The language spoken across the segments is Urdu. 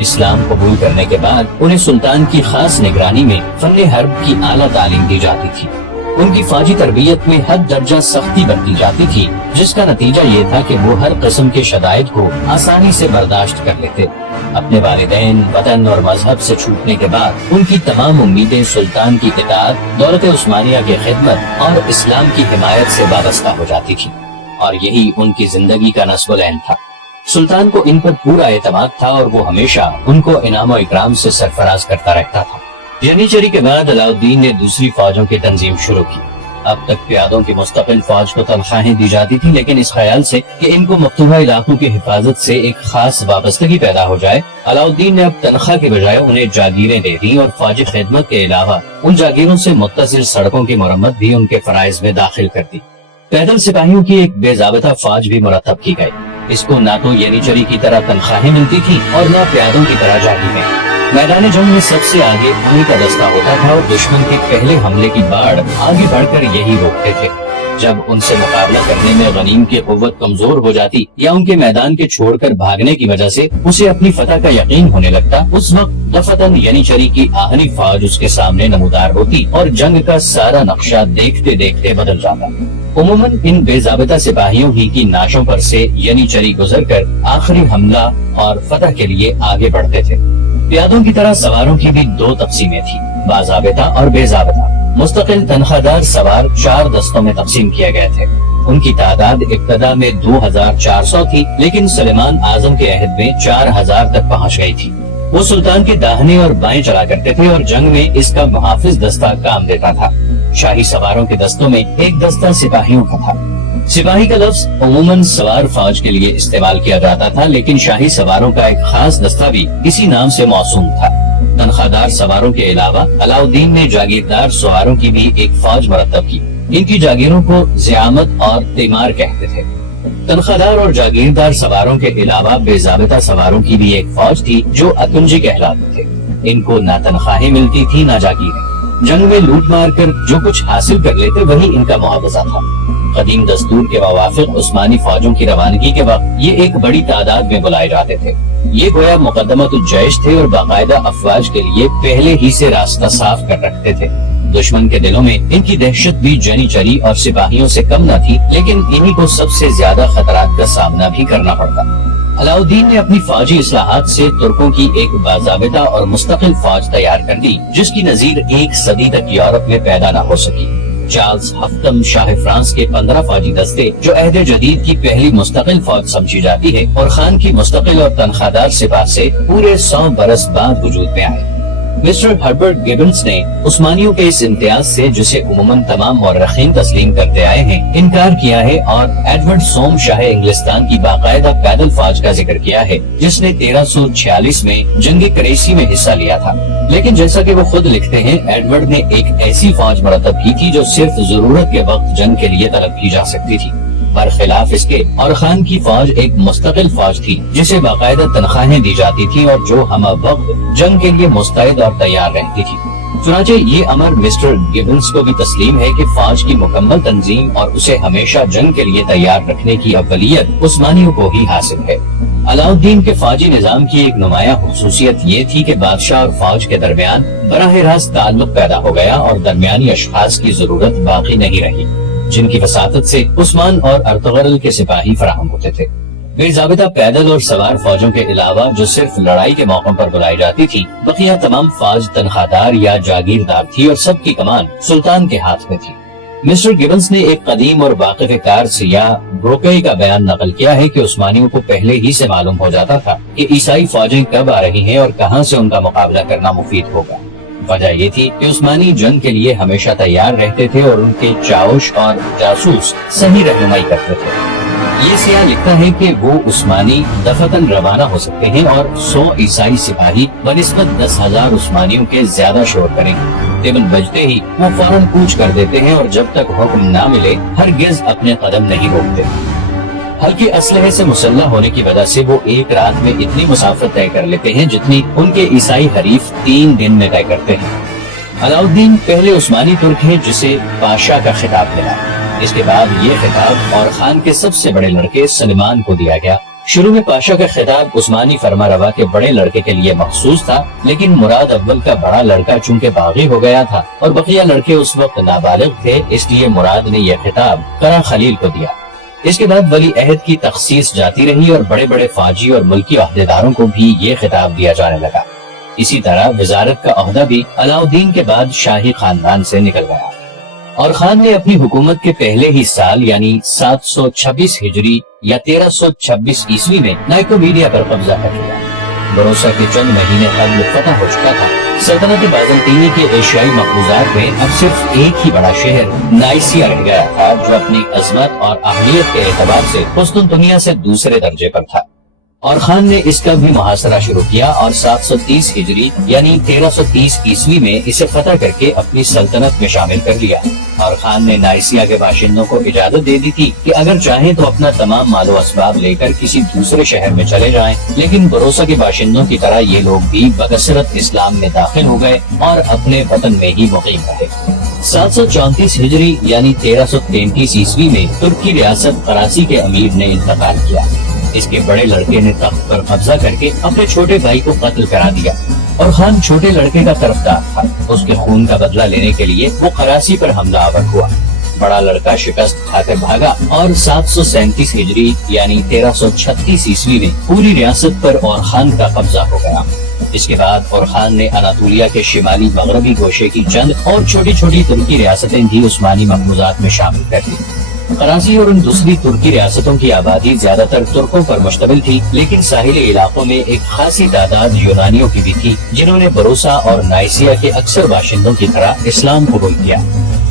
اسلام قبول کرنے کے بعد انہیں سلطان کی خاص نگرانی میں فن حرب کی اعلیٰ تعلیم دی جاتی تھی۔ ان کی فوجی تربیت میں حد درجہ سختی برتی جاتی تھی، جس کا نتیجہ یہ تھا کہ وہ ہر قسم کے شدائد کو آسانی سے برداشت کر لیتے۔ اپنے والدین، وطن اور مذہب سے چھوٹنے کے بعد ان کی تمام امیدیں سلطان کی اطاعت، دولت عثمانیہ کی خدمت اور اسلام کی حمایت سے وابستہ ہو جاتی تھی، اور یہی ان کی زندگی کا نصب العین تھا۔ سلطان کو ان پر پورا اعتماد تھا اور وہ ہمیشہ ان کو انعام و اکرام سے سرفراز کرتا رہتا تھا۔ ینیچری کے بعد علاؤالدین نے دوسری فوجوں کی تنظیم شروع کی۔ اب تک پیادوں کی مستقل فوج کو تنخواہیں دی جاتی تھی، لیکن اس خیال سے کہ ان کو مفتوحہ علاقوں کی حفاظت سے ایک خاص وابستگی پیدا ہو جائے، علاؤالدین نے اب تنخواہ کے بجائے انہیں جاگیریں دے دیں اور فوجی خدمت کے علاوہ ان جاگیروں سے متصل سڑکوں کی مرمت بھی ان کے فرائض میں داخل کر دی۔ پیدل سپاہیوں کی ایک بے ضابطہ فوج بھی مرتب کی گئی۔ اس کو نہ تو ینیچری کی طرح تنخواہیں ملتی تھی اور نہ پیادوں کی طرح جاگیریں۔ میدان جنگ میں سب سے آگے انہی کا دستہ ہوتا تھا اور دشمن کے پہلے حملے کی باڑ آگے بڑھ کر یہی روکتے تھے۔ جب ان سے مقابلہ کرنے میں غنیم کی قوت کمزور ہو جاتی یا ان کے میدان کے چھوڑ کر بھاگنے کی وجہ سے اسے اپنی فتح کا یقین ہونے لگتا، اس وقت دفتن ینیچری کی آہنی فوج اس کے سامنے نمودار ہوتی اور جنگ کا سارا نقشہ دیکھتے دیکھتے بدل جاتا۔ عموماً ان بے ضابطہ سپاہیوں ہی کی ناشوں پر سے ینیچری گزر کر آخری حملہ اور فتح کے لیے آگے بڑھتے تھے۔ پیادوں کی طرح سواروں کی بھی دو تقسیمیں تھیں، باضابطہ اور بے ضابطہ۔ مستقل تنخواہ دار سوار 4 دستوں میں تقسیم کیے گئے تھے۔ ان کی تعداد ابتدا میں 2400 تھی، لیکن سلیمان اعظم کے عہد میں 4000 تک پہنچ گئی تھی۔ وہ سلطان کے داہنے اور بائیں چلا کرتے تھے اور جنگ میں اس کا محافظ دستہ کام دیتا تھا۔ شاہی سواروں کے دستوں میں ایک دستہ سپاہیوں کا تھا۔ سپاہی کا لفظ عموماً سوار فوج کے لیے استعمال کیا جاتا تھا، لیکن شاہی سواروں کا ایک خاص دستہ بھی اسی نام سے موسوم تھا۔ تنخواہ دار سواروں کے علاوہ علاؤالدین نے جاگیردار سواروں کی بھی ایک فوج مرتب کی۔ ان کی جاگیروں کو زعامت اور تیمار کہتے تھے۔ تنخواہ دار اور جاگیردار سواروں کے علاوہ بے ضابطہ سواروں کی بھی ایک فوج تھی جو اکنجی کہلاتے تھے۔ ان کو نہ تنخواہیں ملتی تھی نہ جاگیریں۔ جنگ میں لوٹ مار کر جو کچھ حاصل کر لیتے وہی ان کا معاوضہ تھا۔ قدیم دستور کے موافق عثمانی فوجوں کی روانگی کے وقت یہ ایک بڑی تعداد میں بلائے جاتے تھے۔ یہ گویا مقدمۃ الجیش تھے اور باقاعدہ افواج کے لیے پہلے ہی سے راستہ صاف کر رکھتے تھے۔ دشمن کے دلوں میں ان کی دہشت بھی ینیچری اور سپاہیوں سے کم نہ تھی، لیکن انہی کو سب سے زیادہ خطرات کا سامنا بھی کرنا پڑتا۔ علاؤالدین نے اپنی فوجی اصلاحات سے ترکوں کی ایک باضابطہ اور مستقل فوج تیار کر دی، جس کی نظیر 1 صدی تک یورپ میں پیدا نہ ہو سکی۔ چارلز ہفتم شاہ فرانس کے 15 فوجی دستے، جو عہد جدید کی پہلی مستقل فوج سمجھی جاتی ہے، اور خان کی مستقل اور تنخواہ دار سپاہ سے پورے 100 برس بعد وجود میں آئے۔ مسٹر ہربرٹ گبنس نے عثمانیوں کے اس امتیاز سے، جسے عموماً تمام مورخین تسلیم کرتے آئے ہیں، انکار کیا ہے اور ایڈورڈ سوم شاہ انگلستان کی باقاعدہ پیدل فوج کا ذکر کیا ہے، جس نے 1346 میں جنگ کریسی میں حصہ لیا تھا۔ لیکن جیسا کہ وہ خود لکھتے ہیں، ایڈورڈ نے ایک ایسی فوج مرتب کی تھی جو صرف ضرورت کے وقت جنگ کے لیے طلب کی جا سکتی تھی۔ برخلاف اس کے اور خان کی فوج ایک مستقل فوج تھی، جسے باقاعدہ تنخواہیں دی جاتی تھی اور جو ہمہ وقت جنگ کے لیے مستعد اور تیار رہتی تھی۔ چنانچہ یہ امر مسٹر گبنس کو بھی تسلیم ہے کہ فوج کی مکمل تنظیم اور اسے ہمیشہ جنگ کے لیے تیار رکھنے کی اولیت عثمانیوں کو ہی حاصل ہے۔ علاؤالدین کے فوجی نظام کی ایک نمایاں خصوصیت یہ تھی کہ بادشاہ اور فوج کے درمیان براہ راست تعلق پیدا ہو گیا اور درمیانی اشخاص کی ضرورت باقی نہیں رہی، جن کی وساطت سے عثمان اور ارطغرل کے سپاہی فراہم ہوتے تھے۔ بے ضابطہ پیدل اور سوار فوجوں کے علاوہ جو صرف لڑائی کے موقع پر بلائی جاتی تھی، بقیہ تمام فوج تنخواہ دار یا جاگیردار تھی اور سب کی کمان سلطان کے ہاتھ میں تھی۔ مسٹر گبنس نے ایک قدیم اور واقف کار سیاح بروکئی کا بیان نقل کیا ہے کہ عثمانیوں کو پہلے ہی سے معلوم ہو جاتا تھا کہ عیسائی فوجیں کب آ رہی ہیں اور کہاں سے ان کا مقابلہ کرنا مفید ہوگا۔ وجہ یہ تھی کہ عثمانی جنگ کے لیے ہمیشہ تیار رہتے تھے اور ان کے چاوش اور جاسوس صحیح رہنمائی کرتے تھے۔ یہ سیاح لکھتا ہے کہ وہ عثمانی دفتن روانہ ہو سکتے ہیں اور 100 عیسائی سپاہی بنسبت 10,000 عثمانیوں کے زیادہ شور کریں گے۔ ٹیبل بجتے ہی وہ فوراً کوچ کر دیتے ہیں اور جب تک حکم نہ ملے ہرگز اپنے قدم نہیں روکتے۔ ہلکے اسلحے سے مسلح ہونے کی وجہ سے وہ ایک رات میں اتنی مسافت طے کر لیتے ہیں جتنی ان کے عیسائی حریف 3 دن میں طے کرتے ہیں۔ علاؤالدین پہلے عثمانی ترک ہیں جسے پاشا کا خطاب ملا۔ اس کے بعد یہ خطاب اور خان کے سب سے بڑے لڑکے سلیمان کو دیا گیا۔ شروع میں پاشا کا خطاب عثمانی فرما روا کے بڑے لڑکے کے لیے مخصوص تھا، لیکن مراد اول کا بڑا لڑکا چونکہ باغی ہو گیا تھا اور بقیہ لڑکے اس وقت نابالغ تھے، اس لیے مراد نے یہ خطاب قرا خلیل کو دیا۔ اس کے بعد ولی عہد کی تخصیص جاتی رہی اور بڑے بڑے فاجی اور ملکی عہدیداروں کو بھی یہ خطاب دیا جانے لگا۔ اسی طرح وزارت کا عہدہ بھی علاء الدین کے بعد شاہی خاندان سے نکل گیا، اور خان نے اپنی حکومت کے پہلے ہی سال یعنی 726 ہجری یا 1326 عیسوی میں نائکومیڈیا پر قبضہ کر لیا۔ بروسہ کے چند مہینے قبل فتح ہو چکا تھا۔ سلطنت بازنطینی کے ایشیائی مقبوضات میں اب صرف ایک ہی بڑا شہر نائسیا رہ گیا تھا، جو اپنی عظمت اور اہمیت کے اعتبار سے قسطنطنیہ سے دوسرے درجے پر تھا، اور خان نے اس کا بھی محاصرہ شروع کیا اور 730 ہجری یعنی 1330 عیسوی میں اسے فتح کر کے اپنی سلطنت میں شامل کر لیا۔ اور خان نے نائسیا کے باشندوں کو اجازت دے دی تھی کہ اگر چاہیں تو اپنا تمام مال و اسباب لے کر کسی دوسرے شہر میں چلے جائیں، لیکن بروسہ کے باشندوں کی طرح یہ لوگ بھی بکثرت اسلام میں داخل ہو گئے اور اپنے وطن میں ہی مقیم رہے۔ 734 ہجری یعنی 1333 عیسوی میں ترکی ریاست قراسی کے امیر نے انتقال کیا۔ اس کے بڑے لڑکے نے تخت پر قبضہ کر کے اپنے چھوٹے بھائی کو قتل کرا دیا، اور خان چھوٹے لڑکے کا طرفدار تھا۔ اس کے خون کا بدلہ لینے کے لیے وہ قراسی پر حملہ آور ہوا۔ بڑا لڑکا شکست کھا کر بھاگا اور 737 ہجری یعنی 1336 عیسوی میں پوری ریاست پر اور خان کا قبضہ ہو گیا۔ اس کے بعد اور خان نے اناطولیہ کے شمالی مغربی گوشے کی چند اور چھوٹی چھوٹی ترکی ریاستیں بھی عثمانی مقبوضات میں شامل کر دی۔ قراسی اور ان دوسری ترکی ریاستوں کی آبادی زیادہ تر ترکوں پر مشتمل تھی، لیکن ساحلی علاقوں میں ایک خاصی تعداد یونانیوں کی بھی تھی، جنہوں نے بروسہ اور نائسیا کے اکثر باشندوں کی طرح اسلام قبول کیا۔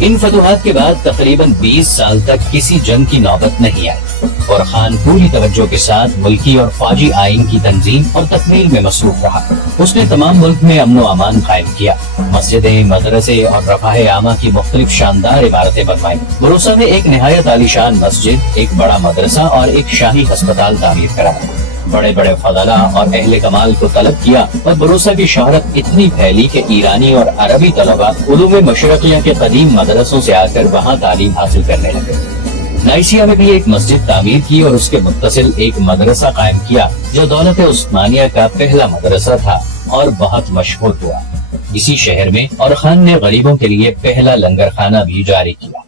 ان فتوحات کے بعد تقریباً 20 سال تک کسی جنگ کی نوبت نہیں آئی، اور خان پوری توجہ کے ساتھ ملکی اور فوجی آئین کی تنظیم اور تکمیل میں مصروف رہا۔ اس نے تمام ملک میں امن و امان قائم کیا، مسجدیں، مدرسے اور رفاہ عامہ کی مختلف شاندار عمارتیں بنوائیں۔ بروسہ میں ایک نہایت عالیشان مسجد، ایک بڑا مدرسہ اور ایک شاہی ہسپتال تعمیر کرایا۔ بڑے بڑے فضلاء اور اہل کمال کو طلب کیا، اور بروسہ کی شہرت اتنی پھیلی کہ ایرانی اور عربی طلباء علوم مشرقیہ کے قدیم مدرسوں سے آ کر وہاں تعلیم حاصل کرنے لگے۔ نائسیا میں بھی ایک مسجد تعمیر کی اور اس کے متصل ایک مدرسہ قائم کیا، جو دولت عثمانیہ کا پہلا مدرسہ تھا اور بہت مشہور ہوا۔ اسی شہر میں اور خان نے غریبوں کے لیے پہلا لنگر خانہ بھی جاری کیا۔